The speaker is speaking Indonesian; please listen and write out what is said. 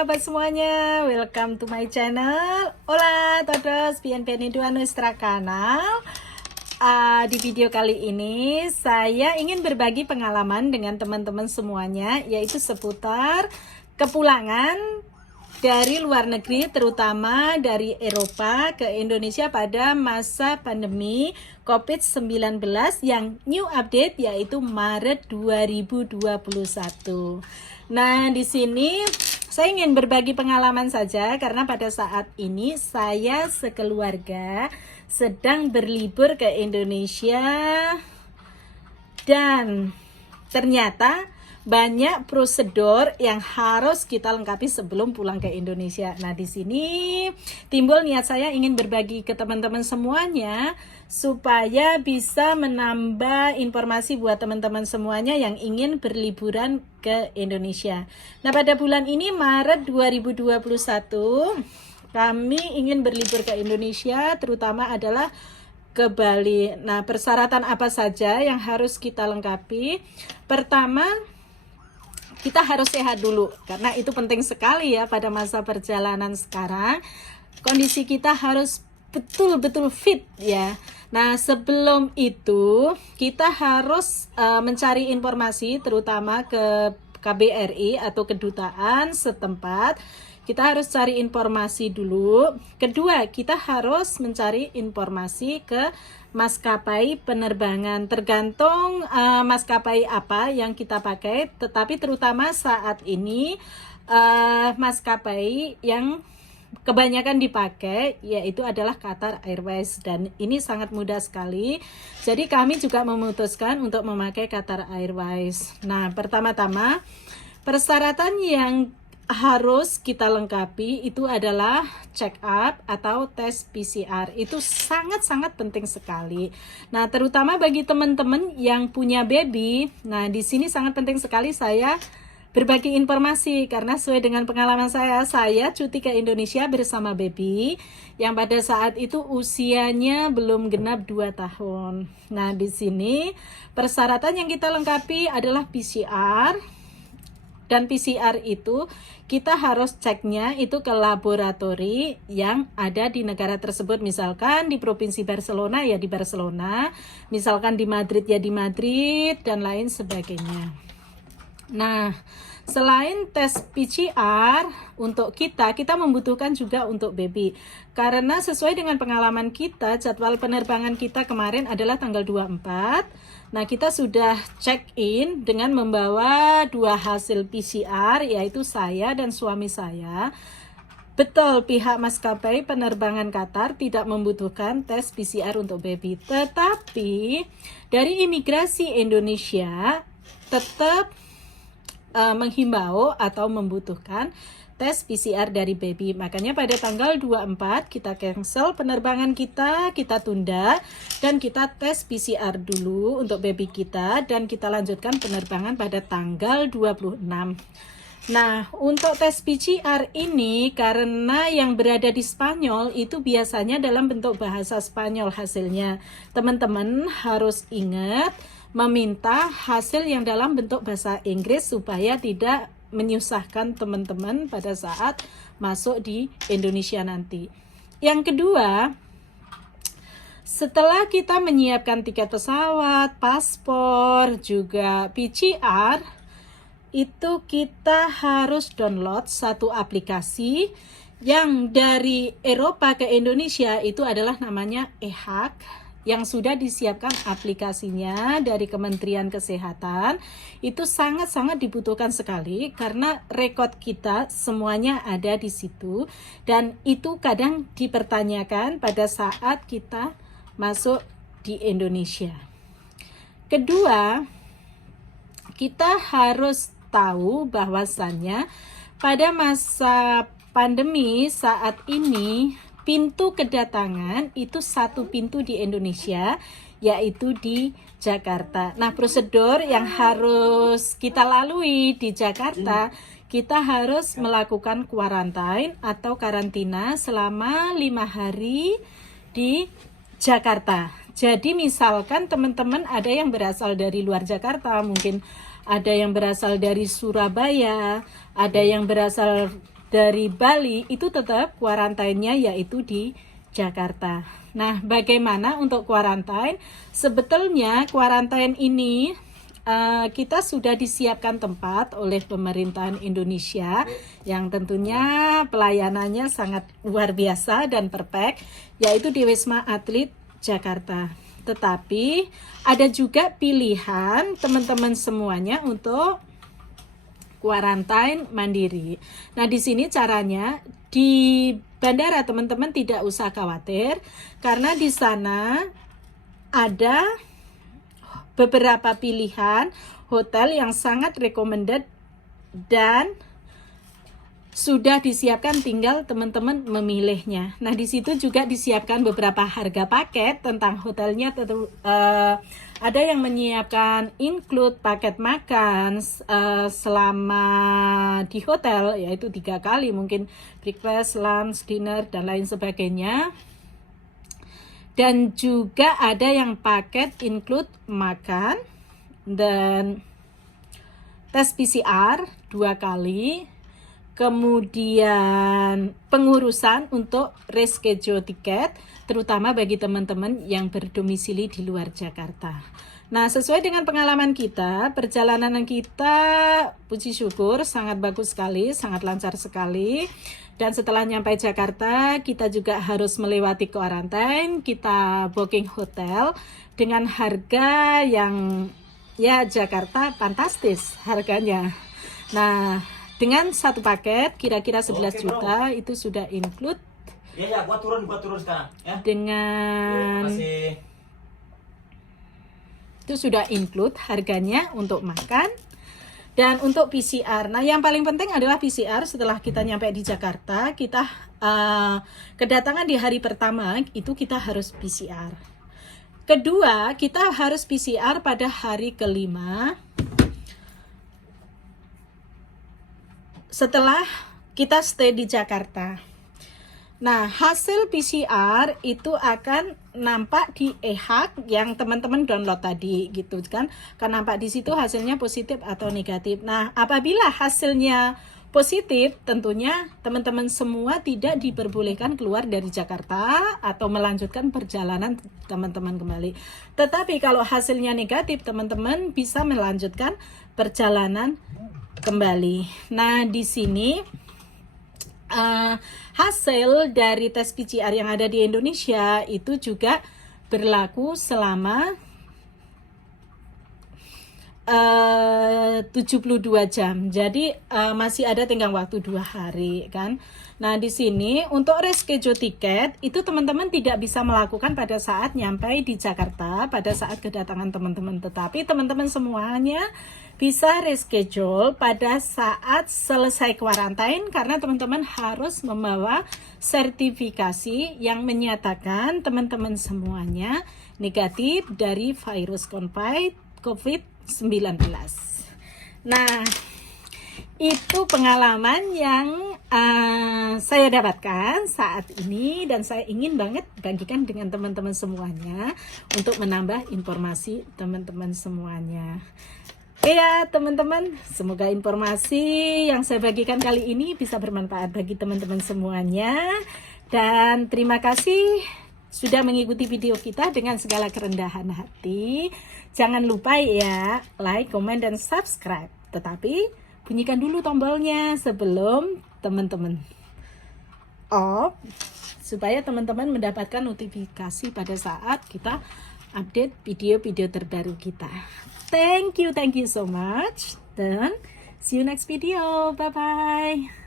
sahabat semuanya, welcome to my channel. Hola todos, bienvenido a nuestra canal. Di video kali ini saya ingin berbagi pengalaman dengan teman-teman semuanya, yaitu seputar kepulangan dari luar negeri, terutama dari Eropa ke Indonesia pada masa pandemi COVID-19 yang new update, yaitu Maret 2021. Nah, di sini saya ingin berbagi pengalaman saja karena pada saat ini saya sekeluarga sedang berlibur ke Indonesia dan ternyata banyak prosedur yang harus kita lengkapi sebelum pulang ke Indonesia. Nah, di sini timbul niat saya ingin berbagi ke teman-teman semuanya supaya bisa menambah informasi buat teman-teman semuanya yang ingin berliburan ke Indonesia. Nah, pada bulan ini Maret 2021 kami ingin berlibur ke Indonesia, terutama adalah ke Bali. Nah, persyaratan apa saja yang harus kita lengkapi? Pertama, kita harus sehat dulu, karena itu penting sekali ya pada masa perjalanan sekarang. Kondisi kita harus betul-betul fit ya. Nah, sebelum itu kita harus mencari informasi terutama ke KBRI atau kedutaan setempat. Kita harus cari informasi dulu. Kedua, kita harus mencari informasi ke maskapai penerbangan, tergantung maskapai apa yang kita pakai, tetapi terutama saat ini maskapai yang kebanyakan dipakai yaitu adalah Qatar Airways, dan ini sangat mudah sekali. Jadi kami juga memutuskan untuk memakai Qatar Airways. Nah, pertama-tama persyaratan yang harus kita lengkapi itu adalah check up atau tes PCR. Itu sangat-sangat penting sekali. Nah, terutama bagi teman-teman yang punya baby. Nah, di sini sangat penting sekali saya berbagi informasi karena sesuai dengan pengalaman saya cuti ke Indonesia bersama baby yang pada saat itu usianya belum genap 2 tahun. Nah, di sini persyaratan yang kita lengkapi adalah PCR. Dan PCR itu kita harus ceknya itu ke laboratori yang ada di negara tersebut. Misalkan di Provinsi Barcelona ya di Barcelona, misalkan di Madrid ya di Madrid, dan lain sebagainya. Nah, selain tes PCR untuk kita membutuhkan juga untuk baby. Karena sesuai dengan pengalaman kita, jadwal penerbangan kita kemarin adalah tanggal 24. Nah, kita sudah check in dengan membawa 2 hasil PCR, yaitu saya dan suami saya. Betul, pihak maskapai penerbangan Qatar tidak membutuhkan tes PCR untuk baby. Tetapi dari imigrasi Indonesia tetap menghimbau atau membutuhkan tes PCR dari baby. Makanya pada tanggal 24 kita cancel penerbangan kita tunda dan kita tes PCR dulu untuk baby kita dan kita lanjutkan penerbangan pada tanggal 26. Nah, untuk tes PCR ini karena yang berada di Spanyol itu biasanya dalam bentuk bahasa Spanyol hasilnya. Teman-teman harus ingat meminta hasil yang dalam bentuk bahasa Inggris supaya tidak menyusahkan teman-teman pada saat masuk di Indonesia nanti. Yang kedua, setelah kita menyiapkan tiket pesawat, paspor, juga PCR, itu kita harus download satu aplikasi yang dari Eropa ke Indonesia, itu adalah namanya eHAG, yang sudah disiapkan aplikasinya dari Kementerian Kesehatan. Itu sangat-sangat dibutuhkan sekali karena rekod kita semuanya ada di situ, dan itu kadang dipertanyakan pada saat kita masuk di Indonesia. Kedua, kita harus tahu bahwasannya pada masa pandemi saat ini pintu kedatangan itu satu pintu di Indonesia, yaitu di Jakarta. Nah, prosedur yang harus kita lalui di Jakarta, kita harus melakukan kuarantain atau karantina selama 5 hari di Jakarta. Jadi misalkan teman-teman ada yang berasal dari luar Jakarta, mungkin ada yang berasal dari Surabaya, ada yang berasal dari Bali itu tetap kuarantainnya yaitu di Jakarta. Nah, bagaimana untuk kuarantain? Sebetulnya kuarantain ini kita sudah disiapkan tempat oleh pemerintahan Indonesia yang tentunya pelayanannya sangat luar biasa dan perfect, yaitu di Wisma Atlet Jakarta. Tetapi ada juga pilihan teman-teman semuanya untuk kuarantain mandiri. Nah, di sini caranya di bandara teman-teman tidak usah khawatir karena di sana ada beberapa pilihan hotel yang sangat recommended dan sudah disiapkan, tinggal teman-teman memilihnya. Nah, di situ juga disiapkan beberapa harga paket tentang hotelnya. Ada yang menyiapkan include paket makan selama di hotel, yaitu 3 kali, mungkin breakfast, lunch, dinner, dan lain sebagainya. Dan juga ada yang paket include makan dan tes PCR 2 kali, kemudian pengurusan untuk reschedule tiket, terutama bagi teman-teman yang berdomisili di luar Jakarta. Nah, sesuai dengan pengalaman kita, perjalanan kita puji syukur sangat bagus sekali, sangat lancar sekali. Dan setelah nyampe Jakarta, kita juga harus melewati kuarantain, kita booking hotel dengan harga yang ya Jakarta fantastis harganya. Nah, dengan satu paket kira-kira 11 juta itu sudah include. Ya, gua turun sekarang ya. Dengan itu sudah include harganya untuk makan dan untuk PCR. Nah, yang paling penting adalah PCR. Setelah kita nyampe di Jakarta, kita kedatangan di hari pertama itu kita harus PCR. Kedua, kita harus PCR pada hari kelima setelah kita stay di Jakarta. Nah, hasil PCR itu akan nampak di e-hack yang teman-teman download tadi gitu kan. Kan nampak di situ hasilnya positif atau negatif. Nah, apabila hasilnya positif, tentunya teman-teman semua tidak diperbolehkan keluar dari Jakarta atau melanjutkan perjalanan teman-teman kembali. Tetapi kalau hasilnya negatif, teman-teman bisa melanjutkan perjalanan kembali. Nah, di sini hasil dari tes PCR yang ada di Indonesia itu juga berlaku selama 72 jam. Jadi masih ada tenggang waktu 2 hari kan. Nah, di sini untuk reschedule tiket itu teman-teman tidak bisa melakukan pada saat nyampe di Jakarta, pada saat kedatangan teman-teman, tetapi teman-teman semuanya bisa reschedule pada saat selesai kuarantain karena teman-teman harus membawa sertifikasi yang menyatakan teman-teman semuanya negatif dari virus COVID-19. Nah, itu pengalaman yang saya dapatkan saat ini dan saya ingin banget bagikan dengan teman-teman semuanya untuk menambah informasi teman-teman semuanya. Oke ya teman-teman, semoga informasi yang saya bagikan kali ini bisa bermanfaat bagi teman-teman semuanya. Dan terima kasih sudah mengikuti video kita dengan segala kerendahan hati. Jangan lupa ya, like, komen, dan subscribe. Tetapi bunyikan dulu tombolnya sebelum teman-teman off, supaya teman-teman mendapatkan notifikasi pada saat kita update video-video terbaru kita. Thank you so much. Dan see you next video. Bye-bye.